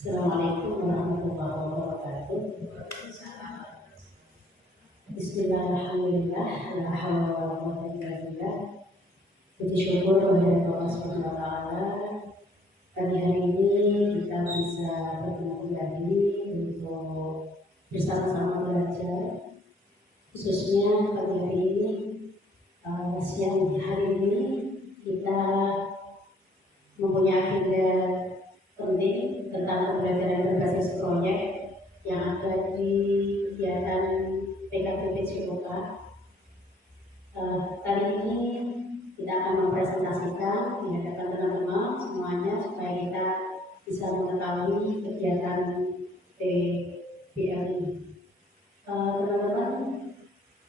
Assalamualaikum warahmatullahi wabarakatuh. Bismillahirrahmanirrahim. La haula wala quwwata illa billah. Puji syukur kehadirat Allah Subhanahu wa taala. Pagi hari ini kita bisa bertemu lagi untuk bersama-sama belajar. Khususnya pagi hari ini, siang hari ini kita mempunyai agenda penting tentang pembelajaran berbasis proyek yang ada di kegiatan PKBP COK. Kali ini kita akan mempresentasikan di hadapan teman-teman semuanya supaya kita bisa mengetahui kegiatan PBL ini. Teman-teman,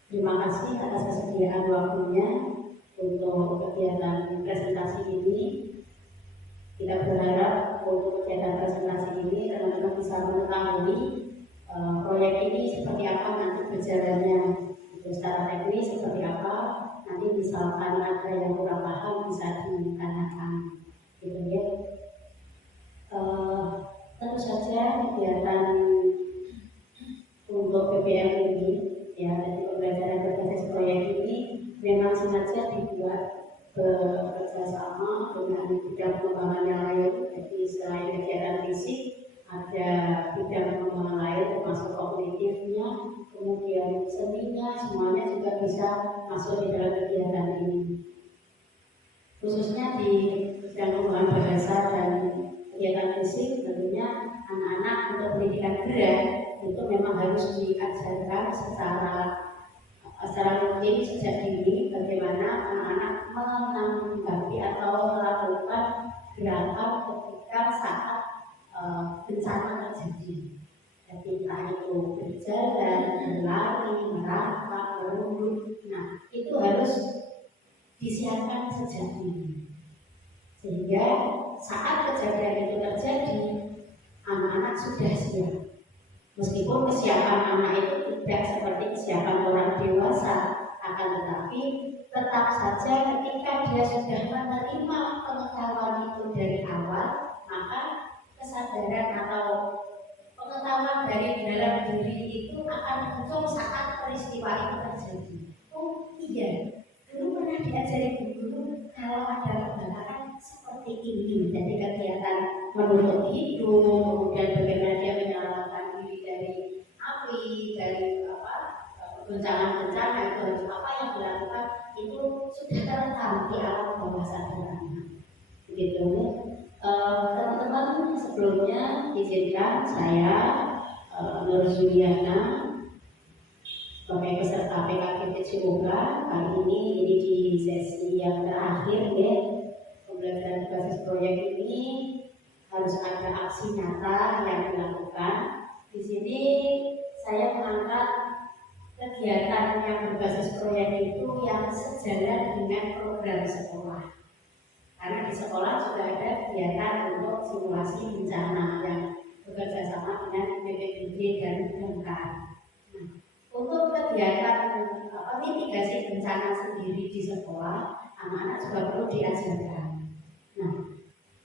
terima kasih atas kesediaan waktunya untuk kegiatan presentasi ini. Kita berharap untuk kegiatan presentasi ini teman-teman bisa mengetahui proyek ini seperti apa nanti berjalannya, secara teknis seperti apa. Nanti misalkan ada yang kurang paham bisa ditanyakan, gitu ya. Tentu saja kegiatan untuk PBL ini, ya, dari pembelajaran berbasis proyek ini memang sengaja dibuat bekerja sama dengan bidang pengembangan yang lain. Jadi selain kegiatan fisik, ada bidang pengembangan lain termasuk kognitifnya, kemudian seninya, semuanya juga bisa masuk di dalam kegiatan ini. Khususnya di bidang pengembangan bahasa dan kegiatan fisik, tentunya anak-anak untuk pendidikan gerak itu memang harus diajarkan secara rutin sejak dini bagaimana anak-anak menanggapi atau melakukan gerakan ketika saat bencana terjadi. Jadi entah itu berjalan, berlari, merangkak, berunding, nah itu harus disiapkan sejak dini sehingga saat kejadian itu terjadi anak-anak sudah siap. Meskipun kesiapan anak itu tidak seperti kesiapan orang dewasa, akan tetapi tetap saja ketika dia sudah menerima pengetahuan itu dari awal, maka kesadaran atau pengetahuan dari dalam diri itu akan muncul saat peristiwa itu terjadi. Oh iya, dulu pernah diajari guru kalau ada kebakaran seperti ini. Jadi kegiatan menuntut hidup, kemudian bagaimana dia menyelamatkan diri dari api, dari bencana-bencana itu harus apa yang dilakukan, itu sudah terekam di alam bawah sadarnya. Begitu. Teman-teman, sebelumnya izinkan saya Nur Juliana sebagai peserta PKBP COK kali ini di sesi yang terakhir ya. Pembelajaran berbasis proyek ini harus ada aksi nyata yang dilakukan. Di sini saya mengangkat kegiatan yang berbasis proyek itu yang sejalan dengan program sekolah. Karena di sekolah juga ada kegiatan untuk simulasi bencana yang bekerja sama dengan BPBD dan Bangkar. Nah, untuk kegiatan mitigasi bencana sendiri di sekolah, anak-anak juga perlu diajarkan. Nah,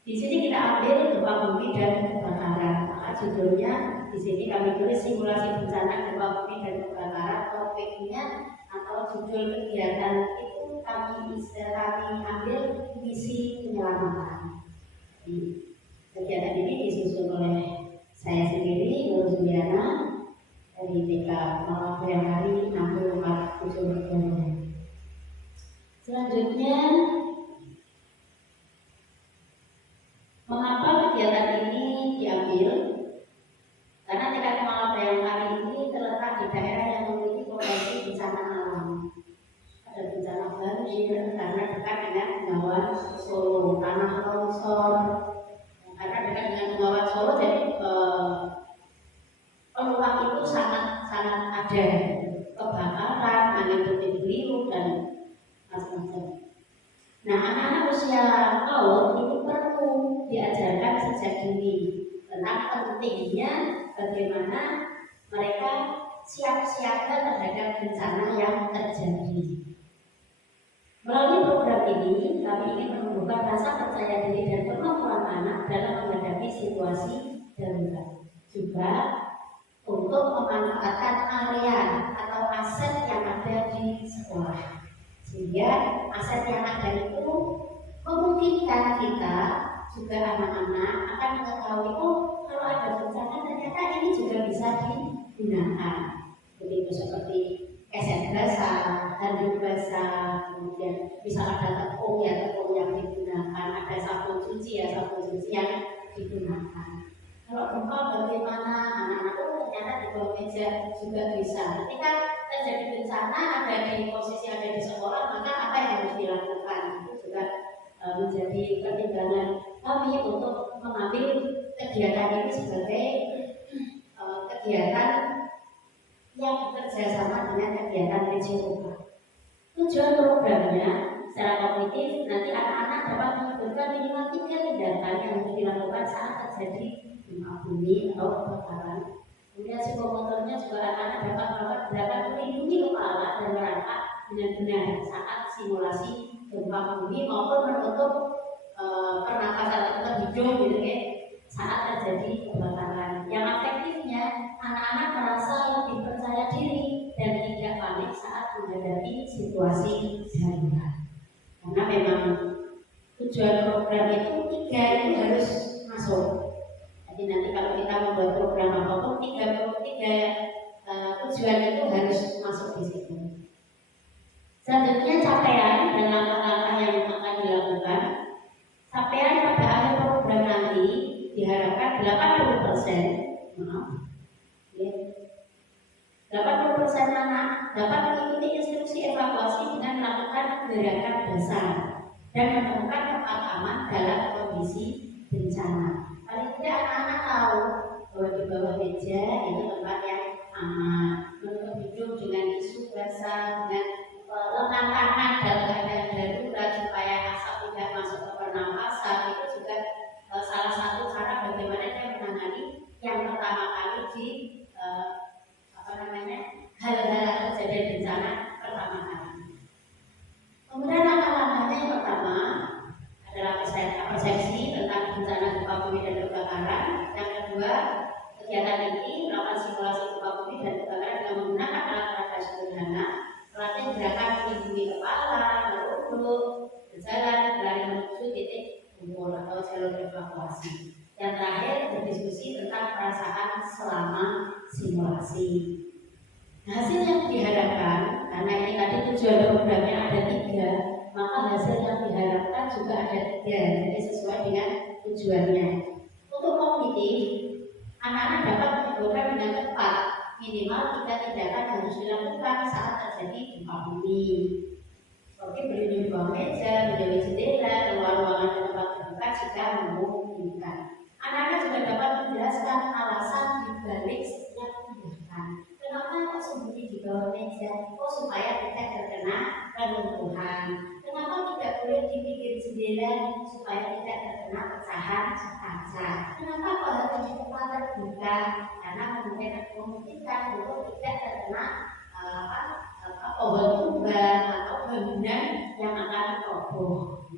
di sini kita ambil gempa bumi dan kebakaran. Maka judulnya di sini kami tulis simulasi bencana gempa bumi dan kebakaran. Topiknya atau judul kegiatan itu kami ambil misi penyelamatan. Jadi, kegiatan ini disusun oleh saya sendiri, Nur Juliana, dari TK Malang Bayangkari 647. Selanjutnya, mengapa kegiatan ini diambil? Karena TK Malang Bayangkari ini terletak di daerah yang memiliki potensi bencana alam. Ada bencana banjir karena dekat dengan Bengawan Solo, tanah longsor. Karena dekat dengan Bengawan Solo, jadi peluang itu sangat ada. Kebakaran, angin puting beliung dan macam-macam. Nah, anak-anak usia PAUD itu perlu diajarkan sejak dini tentang pentingnya bagaimana mereka siap siaga terhadap bencana yang terjadi. Melalui program ini, kami ingin menumbuhkan rasa percaya diri dan kemampuan anak dalam menghadapi situasi darurat. Juga untuk memanfaatkan area atau aset yang ada di sekolah, sehingga aset yang ada itu memungkinkan kita juga anak-anak akan mengetahui, oh kalau ada bencana ternyata ini juga bisa digunakan. Begitu seperti keset basah, handuk basah, kemudian bisa ada tepung yang digunakan, ada sabun cuci yang digunakan. Kalau gempa bagaimana? Anak-anak ternyata di bawah meja juga bisa. Ketika terjadi bencana ada di posisi ada di sekolah, maka apa yang harus dilakukan? Itu juga menjadi pertimbangan kami untuk mengambil kegiatan ini sebagai kegiatan yang bekerja sama dengan kegiatan PJOK. Tujuan programnya secara kognitif nanti anak-anak dapat menyebutkan minimal 3 tindakan yang harus dilakukan saat terjadi gempa bumi atau kebakaran. Kemudian psikomotornya juga anak-anak dapat melakukan gerakan melindungi kepala dan merangkak dengan benar saat simulasi gempa bumi maupun menutup pernapasan atau hidung gitu ya saat terjadi kebakaran. Yang efektifnya anak-anak merasa lebih percaya diri dan tidak panik saat menghadapi situasi darurat. Karena memang tujuan program itu 3 itu harus masuk. Jadi nanti kalau kita membuat program apapun 3 tujuan itu harus masuk di situ. Selanjutnya capaian dan langkah-langkah yang akan dilakukan. Capaian pada akhir program nanti diharapkan 80%, 80% anak dapat mengikuti instruksi evakuasi dengan melakukan gerakan dasar dan menemukan tempat aman dalam kondisi bencana. Paling tidak anak-anak tahu bahwa di bawah meja itu tempat yang aman, menutup hidung dengan tisu basah, dengan lengan tangan dalam keadaan darurat supaya asap tidak masuk ke pernapasan. Itu juga salah satu cara bagaimana dia menangani yang pertama kali di hal-hal kejadian bencana pertama kali. Kemudian langkah-langkahnya yang pertama adalah persepsi tentang bencana gempa bumi dan kebakaran. Yang kedua, kegiatan ini melakukan simulasi gempa bumi dan kebakaran dengan menggunakan alat-alat sederhana, melatih gerakan melindungi kepala, merunduk, berjalan, berlari menuju titik kumpul atau jalur evakuasi. Yang terakhir, berdiskusi tentang perasaan selama simulasi. Hasil yang diharapkan, karena ini tadi tujuan programnya ada 3, maka hasil yang diharapkan juga ada 3, jadi sesuai dengan tujuannya. Untuk kognitif, anak-anak dapat menyebutkan dengan tepat minimal 3 tindakan yang harus dilakukan saat terjadi gempa bumi, seperti berlindung di bawah meja, menjauhi jendela, keluar ruangan dan tempat terbuka jika memungkinkan. Anak-anak juga dapat menjelaskan alasan dibalik setiap tindakan. Kenapa kok sembunyi di bawah meja? Oh, supaya tidak terkena reruntuhan. Kenapa tidak boleh di pinggir jendela? Supaya tidak terkena pecahan kaca. Kenapa kok harus di tempat terbuka? Karena memungkinkan untuk tidak terkena pohon tumbang atau bangunan yang akan roboh.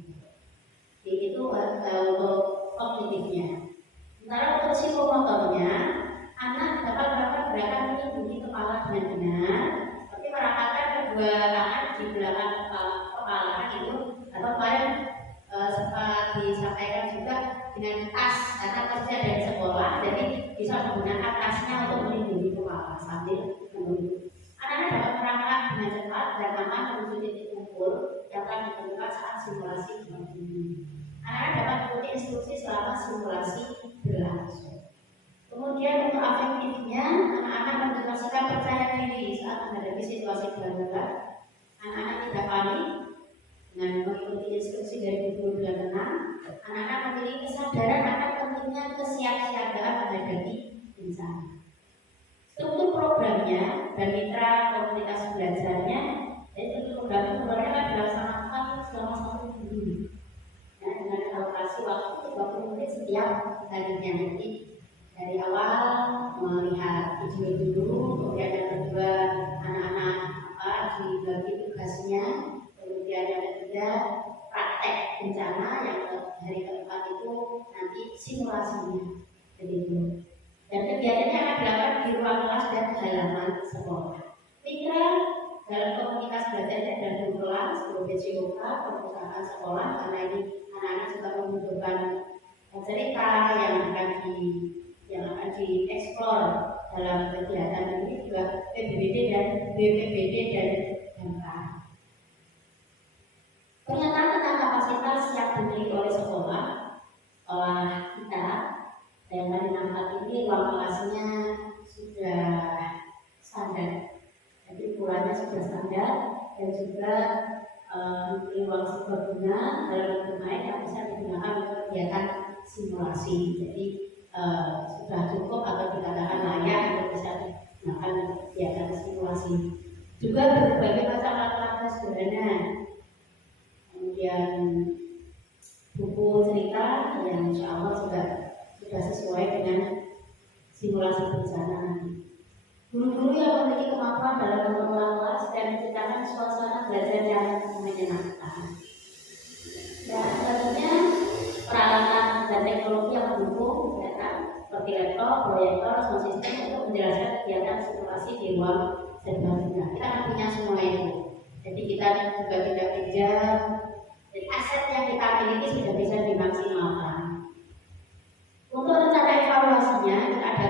Jadi itu untuk kognitifnya. Sementara untuk psikomotornya, anak dapat melakukan gerakan melindungi kepala dengan benar, seperti merapatkan kedua tangan di belakang kepala itu, atau kemarin sempat disampaikan juga dengan tas, karena tasnya dari sekolah, jadi bisa menggunakan tasnya untuk melindungi kepala sambil menunduk. Anak-anak dapat merangkak dengan cepat dan aman menuju titik kumpul yang akan ditentukan saat simulasi gempa bumi. Anak-anak dapat mengikuti instruksi selama simulasi berlangsung. Kemudian untuk afektifnya, anak-anak mendeklarasikan percaya diri saat menghadapi situasi darurat. Anak-anak tidak panik dengan mengikuti instruksi dari guru dengan tenang. Anak-anak memiliki kesadaran akan pentingnya kesiapsiagaan menghadapi bencana. Struktur programnya dan mitra komunitas belajarnya, jadi program adalah dilaksanakan selama 1 minggu. Dengan alokasi waktu 30 menit setiap harinya. Nanti dari awal melihat video dulu, kemudian yang kedua anak-anak dibagi tugasnya, kemudian yang ketiga praktek bencana, yang hari keempat itu nanti simulasinya. Begitu. Dan kegiatannya akan dilakukan di ruang kelas dan halaman sekolah. Mitra dalam komunitas belajarnya dan guru kelas, guru BCOK, perpustakaan sekolah, karena ini anak-anak juga membutuhkan cerita yang akan dieksplor dalam kegiatan ini juga PBBD dan BPBD dan MK. Pernyataan tentang kapasitas yang dimiliki oleh sekolah kita yang tadi nampak ini ruang kelasnya sudah standar, jadi ukurannya sudah standar dan juga ruang serbaguna dalam bermain yang bisa digunakan untuk kegiatan simulasi. Jadi sudah cukup atau dikatakan layak untuk bisa digunakan untuk kegiatan simulasi. Juga berbagai macam alat-alat sederhana, kemudian buku cerita yang insya Allah sudah sesuai dengan simulasi bencana. Guru-guru yang memiliki kemampuan dalam mengelola kelas dan menciptakan suasana belajar yang menyenangkan. Dan tentunya peralatan dan teknologi yang mendukung kegiatan seperti laptop, proyektor, sound system untuk menjelaskan kegiatan simulasi di ruang serbaguna. Kita akan punya semua itu. Jadi kita juga tidak pinjam. Jadi aset yang kita miliki sudah bisa dimaksimalkan. Untuk rencana evaluasinya ada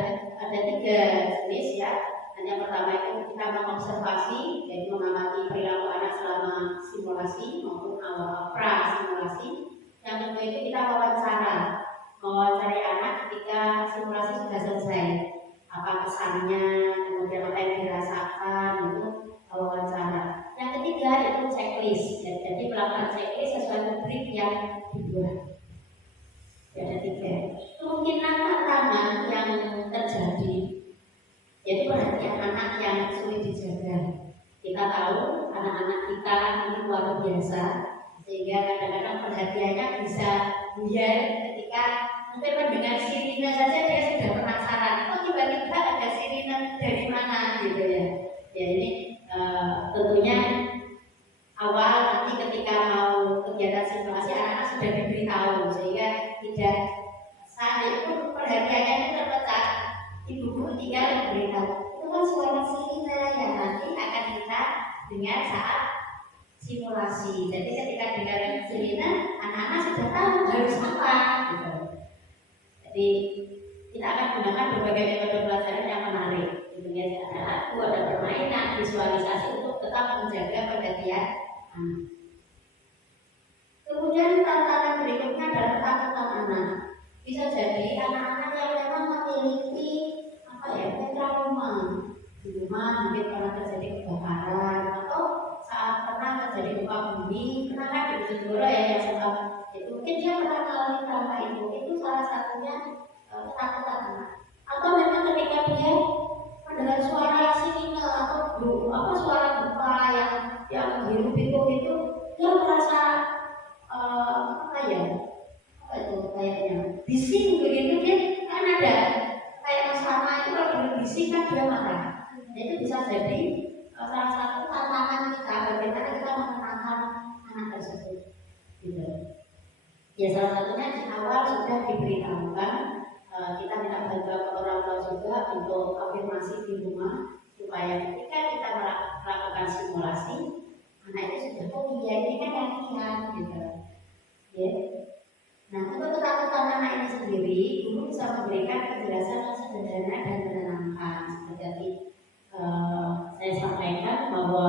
3 jenis ya. Yang pertama itu kita mengobservasi, yaitu mengamati perilaku anak selama simulasi maupun awal pra simulasi. Yang kedua itu kita mewawancari anak ketika simulasi sudah selesai. Apa kesannya, kemudian apa yang dirasakan, itu wawancara. Yang ketiga itu checklist. Jadi melakukan checklist sesuai rubrik yang dibuat. Ada 3. Kemungkinan tantangan yang terjadi, yaitu perhatian anak yang sulit dijaga. Kita tahu anak-anak kita ini luar biasa, sehingga kadang-kadang perhatiannya bisa buyar ketika mungkin mendengar sirine saja dia sudah penasaran. Oh tiba-tiba ada sirine dari mana gitu ya. Ya ini tentunya awal nanti ketika mau kegiatan simulasi anak-anak sudah diberitahu sehingga tidak saat itu perhatiannya itu terpecah. Ibu guru tinggal memberitahu itu kan suara sirine yang nanti akan kita dengar saat simulasi. Jadi ketika dengar sirine anak-anak sudah tahu harus apa gitu. Jadi kita akan gunakan berbagai metode pelajaran yang menarik. Gitu ya, ada lagu, ada permainan, visualisasi untuk tetap menjaga perhatian anak. Kemudian tantangan berikutnya adalah ketakutan anak. Bisa jadi anak-anak yang memang memiliki trauma di rumah, mungkin pernah terjadi kebakaran atau saat pernah terjadi gempa bumi. Pernah kan di Bojonegoro ya yang sempat itu mungkin dia pernah mengalami trauma itu salah satunya ketakutan anak. Atau memang ketika dia mendengar suara sirine atau suara gempa yang hirup-pikuk itu, dia merasa kayaknya bising begitu, dia kan ada kayak Mas Rama itu kalau dengar bising kan dia marah. Itu bisa jadi salah satu tantangan kita bagaimana kita menenangkan anak tersebut. Gitu. Ya salah satunya di awal sudah diberitahukan, kita minta bantuan ke orang tua juga untuk afirmasi di rumah supaya ketika kita melakukan simulasi anak itu sudah iya ini kan latihan gitu. Ya. Nah untuk ketakutan anak ini sendiri, guru bisa memberikan penjelasan yang sederhana dan menenangkan. Seperti saya sampaikan bahwa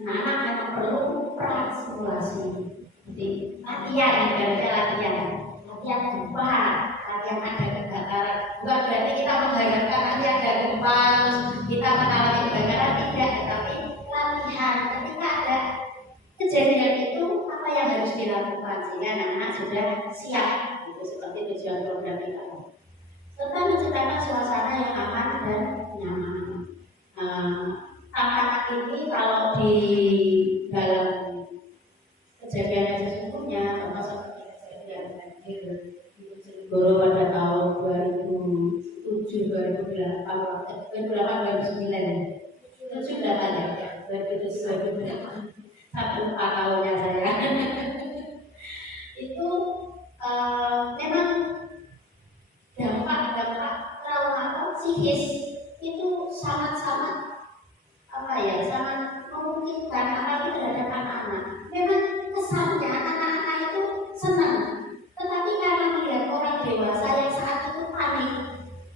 anak-anak memang perlu prasimulasi, jadi latihan gempa, latihan ada kebakaran. Bukan berarti kita mengharapkan nanti ada gempa terus kita mengalami kebakaran, tidak, tetapi latihan ketika ada kejadian itu apa yang harus dilakukan sehingga anak-anak sudah siap. Itu seperti tujuan program kita. Serta menciptakan suasana yang aman dan nyaman. Tantangan ini kalau di dalam kejadian yang sesungguhnya, contoh seperti kejadian banjir di Bojonegoro pada tahun 2007, 2008, 2009, 2008 satu 4 tahunnya saya. Itu memang memikirkan apalagi terhadap anak-anak. Memang kesannya anak-anak itu senang, tetapi karena melihat orang dewasa yang saat itu panik,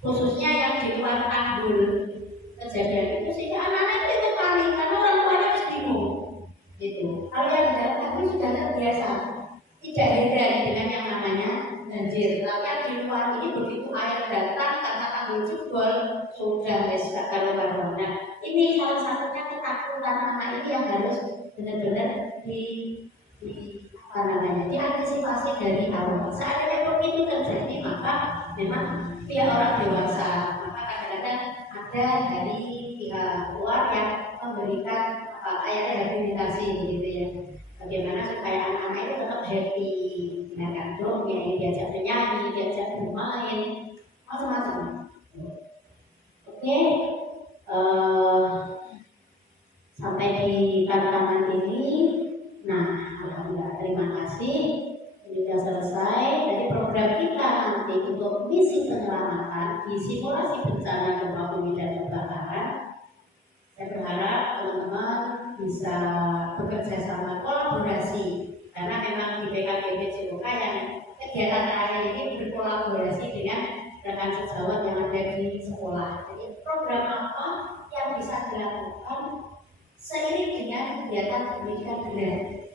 khususnya yang di luar Tanggul kejadian itu, sehingga anak-anak itu panik karena orang tuanya harus bingung. Itu kalau yang di dalam Tanggul sudah terbiasa, tidak heran dengan yang namanya banjir. Tapi yang di luar ini begitu air datang karena Tanggul jebol sudah tidak karu-karuan. Nah, ini salah satunya ketakutan anak ini yang harus benar-benar diantisipasi dari awal. Seandainya begitu terjadi, maka memang pihak orang dewasa, maka kadang-kadang ada dari pihak luar yang memberikan kayak rehabilitasi gitu ya. Bagaimana supaya anak-anak itu tetap happy dengan dongeng, diajak menyanyi, diajak bermain, macam-macam. Oke, sampai di tantangan ini. Nah, alhamdulillah, terima kasih. Ini sudah selesai. Jadi program kita nanti untuk misi penyelamatan di simulasi bencana gempa bumi dan kebakaran. Saya berharap teman-teman bisa bekerja sama, kolaborasi, karena memang di BKPB COK yang kegiatan terakhir ini berkolaborasi dengan rekan sejawat yang ada di sekolah. Jadi program apa yang bisa dilakukan seiring dengan kegiatan pendidikan benar.